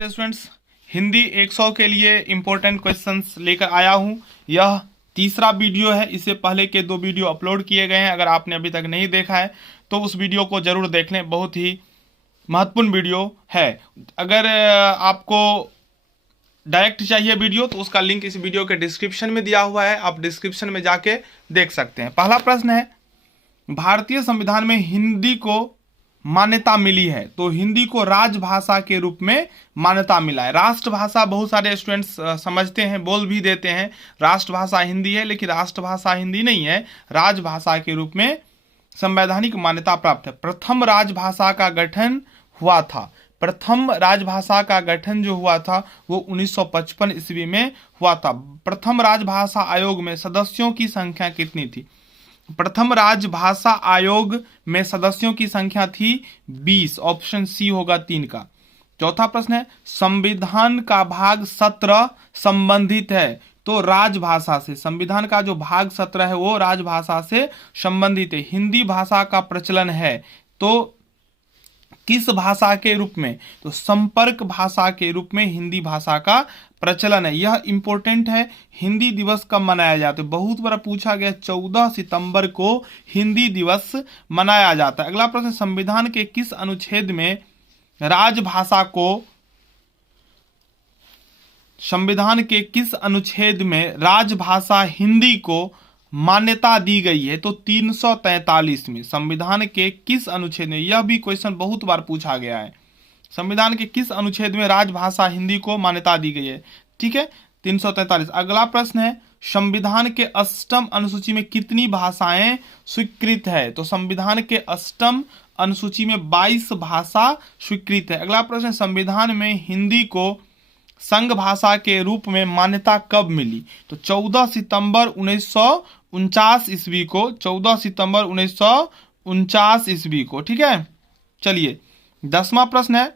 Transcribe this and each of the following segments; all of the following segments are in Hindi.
स्टूडेंट्स, हिंदी 100 के लिए इम्पोर्टेंट क्वेश्चंस लेकर आया हूं। यह तीसरा वीडियो है। इससे पहले के 2 वीडियो अपलोड किए गए हैं। अगर आपने अभी तक नहीं देखा है तो उस वीडियो को जरूर देख लें, बहुत ही महत्वपूर्ण वीडियो है। अगर आपको डायरेक्ट चाहिए वीडियो तो उसका लिंक इस वीडियो के डिस्क्रिप्शन में दिया हुआ है, आप डिस्क्रिप्शन में जाके देख सकते हैं। पहला प्रश्न है, भारतीय संविधान में हिंदी को मान्यता मिली है, तो हिंदी को राजभाषा के रूप में मान्यता मिला है। राष्ट्रभाषा बहुत सारे स्टूडेंट्स समझते हैं, बोल भी देते हैं राष्ट्रभाषा हिंदी है, लेकिन राष्ट्रभाषा हिंदी नहीं है, राजभाषा के रूप में संवैधानिक मान्यता प्राप्त है। प्रथम राजभाषा का गठन हुआ था, प्रथम राजभाषा का गठन जो हुआ था वो 1955 ईस्वी में हुआ था। प्रथम राजभाषा आयोग में सदस्यों की संख्या कितनी थी? प्रथम राजभाषा आयोग में सदस्यों की संख्या थी 20, ऑप्शन सी होगा 3 का। चौथा प्रश्न है, संविधान का भाग 17 संबंधित है तो राजभाषा से, संविधान का जो भाग 17 है वो राजभाषा से संबंधित है। हिंदी भाषा का प्रचलन है तो किस भाषा के रूप में? तो संपर्क भाषा के रूप में हिंदी भाषा का प्रचलन है। यह इंपॉर्टेंट है। हिंदी दिवस कब मनाया जाता है? बहुत बार पूछा गया, 14 सितंबर को हिंदी दिवस मनाया जाता है। अगला प्रश्न, संविधान के किस अनुच्छेद में राजभाषा को, संविधान के किस अनुच्छेद में राजभाषा हिंदी को मान्यता दी गई है? तो 343 में। संविधान के किस अनुच्छेद में? यह भी क्वेश्चन बहुत बार पूछा गया है। संविधान के किस अनुच्छेद में राजभाषा हिंदी को मान्यता दी गई है? ठीक है, 343। अगला प्रश्न है, संविधान के 8वीं अनुसूची में कितनी भाषाएं स्वीकृत है? तो संविधान के 8वीं अनुसूची में 22 भाषा स्वीकृत है। अगला प्रश्न, संविधान में हिंदी को संघ भाषा के रूप में मान्यता कब मिली? तो 14 सितंबर 1949 ईस्वी को, 14 सितंबर 1949 ईस्वी को। ठीक है, चलिए 10वां प्रश्न है,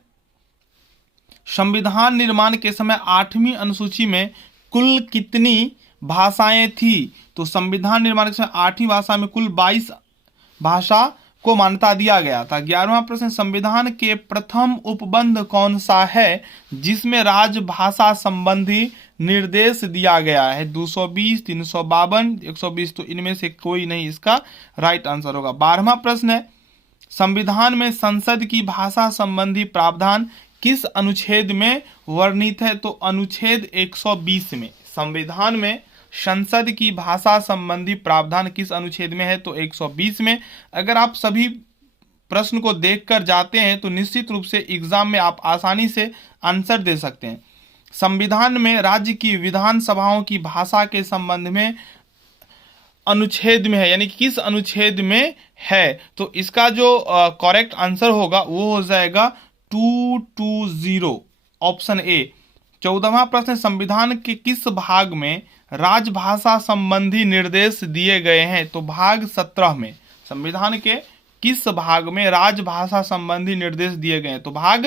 संविधान निर्माण के समय 8वीं अनुसूची में कुल कितनी भाषाएं थी? तो संविधान निर्माण के समय 8वीं भाषा में कुल 22 भाषा को मान्यता दिया गया था। 11वां प्रश्न, संविधान के प्रथम उपबंध कौन सा है जिसमें राजभाषा संबंधी निर्देश दिया गया है? 220, 352, 120, तो इनमें से कोई नहीं इसका राइट आंसर होगा। 12वां प्रश्न है, संविधान में संसद की भाषा संबंधी प्रावधान किस अनुच्छेद में वर्णित है? तो अनुच्छेद 120 में। संविधान में संसद की भाषा संबंधी प्रावधान किस अनुच्छेद में है? तो 120 में। अगर आप सभी प्रश्न को देखकर जाते हैं तो निश्चित रूप से एग्जाम में आप आसानी से आंसर दे सकते हैं। संविधान में राज्य की विधानसभाओं की भाषा के संबंध में अनुच्छेद में है, यानी किस अनुच्छेद में है? तो इसका जो करेक्ट आंसर होगा वो हो जाएगा 220, ऑप्शन ए। 14वां प्रश्न, संविधान के किस भाग में राजभाषा संबंधी निर्देश दिए गए हैं? तो भाग 17 में। संविधान के किस भाग में राजभाषा संबंधी निर्देश दिए गए हैं? तो भाग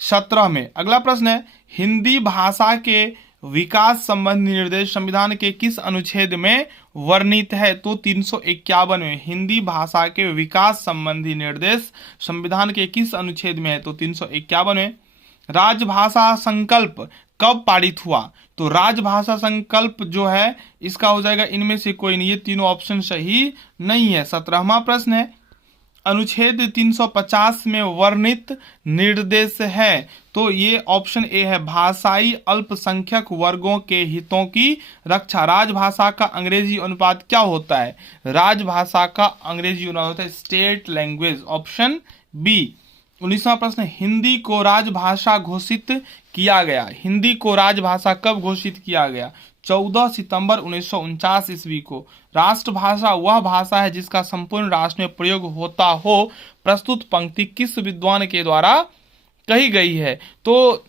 17 में। अगला प्रश्न है, हिंदी भाषा के विकास संबंधी निर्देश संविधान के किस अनुच्छेद में वर्णित है? तो 351 में। हिंदी भाषा के विकास संबंधी निर्देश संविधान के किस अनुच्छेद में है? तो 351 में। राजभाषा संकल्प कब पारित हुआ? तो राजभाषा संकल्प जो है इसका हो जाएगा इनमें से कोई नहीं, ये तीनों ऑप्शन सही नहीं है। 17वां प्रश्न है, अनुच्छेद 350 में वर्णित निर्देश है? तो ये ऑप्शन ए है, भाषाई अल्पसंख्यक वर्गों के हितों की रक्षा। राजभाषा का अंग्रेजी अनुपात क्या होता है? राजभाषा का अंग्रेजी अनुपात होता है स्टेट लैंग्वेज, ऑप्शन बी। 19वां प्रश्न, हिंदी को राजभाषा घोषित किया गया? हिंदी को राजभाषा कब घोषित किया गया? 14 सितंबर 1949 ईस्वी को। राष्ट्रभाषा वह भाषा है जिसका संपूर्ण राष्ट्र में प्रयोग होता हो। प्रस्तुत पंक्ति किस विद्वान के द्वारा कही गई है? तो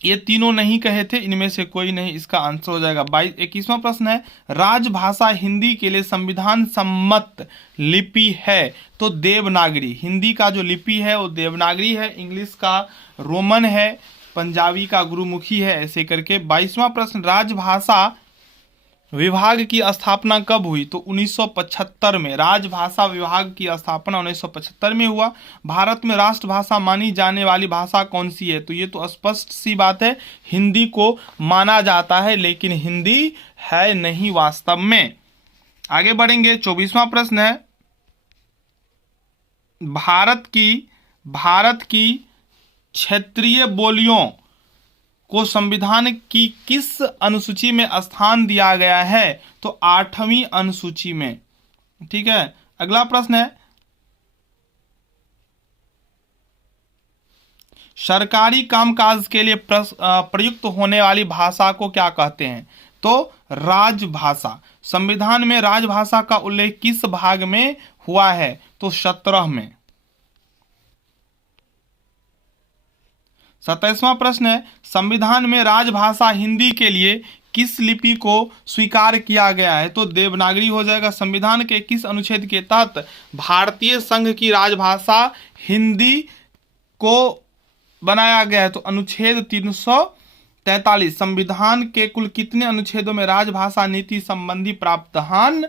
ये तीनों नहीं कहे थे, इनमें से कोई नहीं, इसका आंसर हो जाएगा 21वां प्रश्न है, राजभाषा हिंदी के लिए संविधान सम्मत लिपि है? तो देवनागरी। हिंदी का जो लिपि है वो देवनागरी है, इंग्लिश का रोमन है, पंजाबी का गुरुमुखी है, ऐसे करके। 22वां प्रश्न, राजभाषा विभाग की स्थापना कब हुई? तो 1975 में राजभाषा विभाग की स्थापना 1975 में हुआ। भारत में राष्ट्रभाषा मानी जाने वाली भाषा कौन सी है? तो ये तो स्पष्ट सी बात है, हिंदी को माना जाता है, लेकिन हिंदी है नहीं वास्तव में। आगे बढ़ेंगे, 24वां प्रश्न है, भारत की क्षेत्रीय बोलियों को संविधान की किस अनुसूची में स्थान दिया गया है? तो 8वीं अनुसूची में। ठीक है, अगला प्रश्न है, सरकारी कामकाज के लिए प्रयुक्त होने वाली भाषा को क्या कहते हैं? तो राजभाषा। संविधान में राजभाषा का उल्लेख किस भाग में हुआ है? तो 17 में। 27वां प्रश्न है, संविधान में राजभाषा हिंदी के लिए किस लिपि को स्वीकार किया गया है? तो देवनागरी हो जाएगा। संविधान के किस अनुच्छेद के तहत भारतीय संघ की राजभाषा हिंदी को बनाया गया है? तो अनुच्छेद 343। संविधान के कुल कितने अनुच्छेदों में राजभाषा नीति संबंधी प्रावधान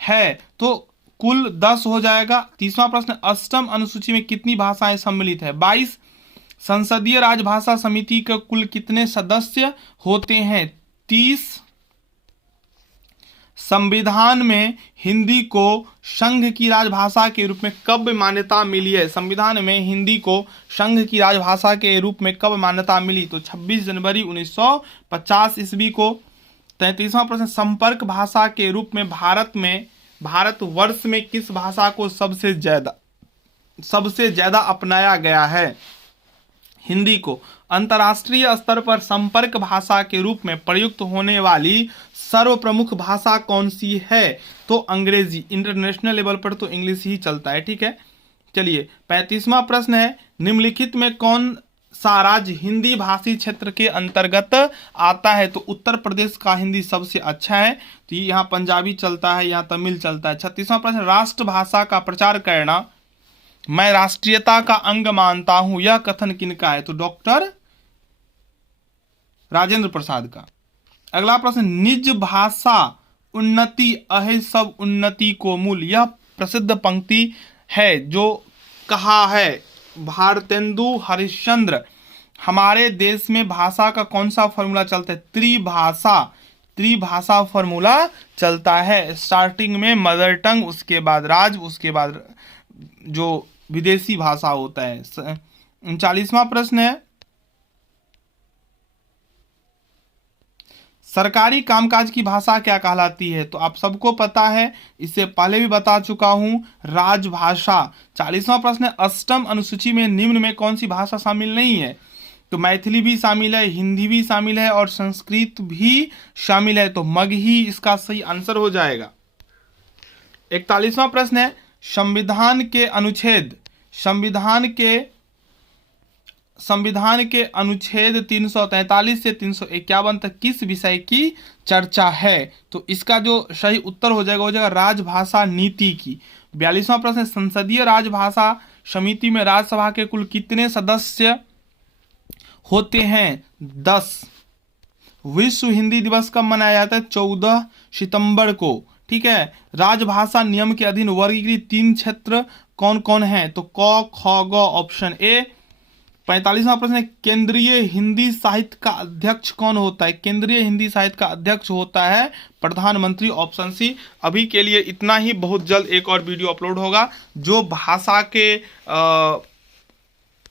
है? तो कुल 10 हो जाएगा। 30वां प्रश्न, अष्टम अनुसूची में कितनी भाषाएं सम्मिलित है? 22। संसदीय राजभाषा समिति के कुल कितने सदस्य होते हैं? 30। संविधान में हिंदी को संघ की राजभाषा के रूप में कब मान्यता मिली है? संविधान में हिंदी को संघ की राजभाषा के रूप में कब मान्यता मिली? तो 26 जनवरी 1950 ईस्वी को। 33वां प्रश्न, संपर्क भाषा के रूप में भारतवर्ष में किस भाषा को सबसे ज्यादा अपनाया गया है? हिंदी को। अंतर्राष्ट्रीय स्तर पर संपर्क भाषा के रूप में प्रयुक्त होने वाली सर्वप्रमुख भाषा कौन सी है? तो अंग्रेजी। इंटरनेशनल लेवल पर तो इंग्लिश ही चलता है। ठीक है, चलिए 35वां प्रश्न है, निम्नलिखित में कौन सा राज्य हिंदी भाषी क्षेत्र के अंतर्गत आता है? तो उत्तर प्रदेश का हिंदी सबसे अच्छा है, तो यहाँ पंजाबी चलता है, यहाँ तमिल चलता है। 36वां प्रश्न, राष्ट्रभाषा का प्रचार करना मैं राष्ट्रीयता का अंग मानता हूं, यह कथन किनका है? तो डॉक्टर राजेंद्र प्रसाद का। अगला प्रश्न, निज भाषा उन्नति अहे सब उन्नति को मूल, यह प्रसिद्ध पंक्ति है जो कहा है भारतेंदु हरिश्चंद्र। हमारे देश में भाषा का कौन सा फॉर्मूला चलता है? त्रिभाषा फॉर्मूला चलता है। स्टार्टिंग में मदर टंग, उसके बाद राज, उसके बाद जो विदेशी भाषा होता है। 39वां प्रश्न है, सरकारी कामकाज की भाषा क्या कहलाती है? तो आप सबको पता है, इससे पहले भी बता चुका हूं, राजभाषा। 40वां प्रश्न है, अष्टम अनुसूची में निम्न में कौन सी भाषा शामिल नहीं है? तो मैथिली भी शामिल है, हिंदी भी शामिल है और संस्कृत भी शामिल है, तो मगही इसका सही आंसर हो जाएगा। 41वां प्रश्न है, संविधान के अनुच्छेद 343 से 351 तक किस विषय की चर्चा है? तो इसका जो सही उत्तर हो जाएगा राजभाषा नीति की। 42वां प्रश्न, संसदीय राजभाषा समिति में राज्यसभा के कुल कितने सदस्य होते हैं? 10। विश्व हिंदी दिवस कब मनाया जाता है? 14 सितंबर को। ठीक है, राजभाषा नियम के अधीन वर्गीकृत 3 क्षेत्र कौन कौन है? तो क, ख, ग, ऑप्शन ए। 45वां प्रश्न है, केंद्रीय हिंदी साहित्य का अध्यक्ष कौन होता है? केंद्रीय हिंदी साहित्य का अध्यक्ष होता है प्रधानमंत्री, ऑप्शन सी। अभी के लिए इतना ही, बहुत जल्द एक और वीडियो अपलोड होगा जो भाषा के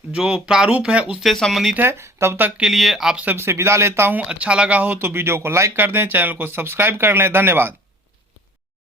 जो प्रारूप है उससे संबंधित है। तब तक के लिए आप सबसे विदा लेता हूं। अच्छा लगा हो तो वीडियो को लाइक कर दें, चैनल को सब्सक्राइब कर लें। धन्यवाद।